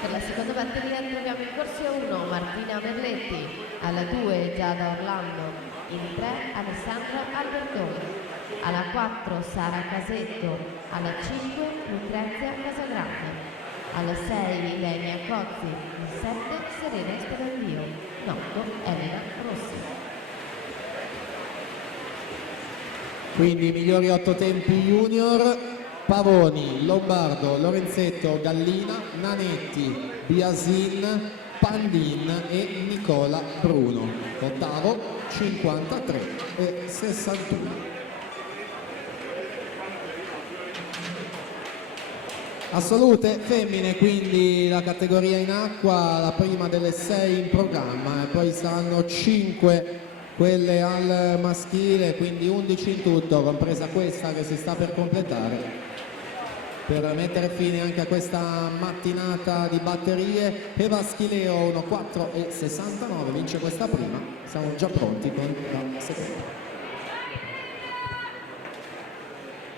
Per la seconda batteria troviamo in corsia 1 Martina Merletti, alla 2 Giada Orlando, in 3 Alessandra Albertoni, alla 4 Sara Casetto, alla 5 Lucrezia Casagrande, alla 6 Ilenia Cozzi, in 7 Serena Sperandio, in 8 Elena Rossi. Quindi i migliori 8 tempi junior: Pavoni, Lombardo, Lorenzetto, Gallina, Nanetti, Biasin, Pandin e Nicola Bruno. Ottavo 53 e 61. Assolute femmine, quindi la categoria in acqua, la prima delle 6 in programma, e poi saranno 5 quelle al maschile, quindi 11 in tutto, compresa questa che si sta per completare, per mettere fine anche a questa mattinata di batterie. Eva Schileo 1,4 e 69 vince questa prima, siamo già pronti con la seconda.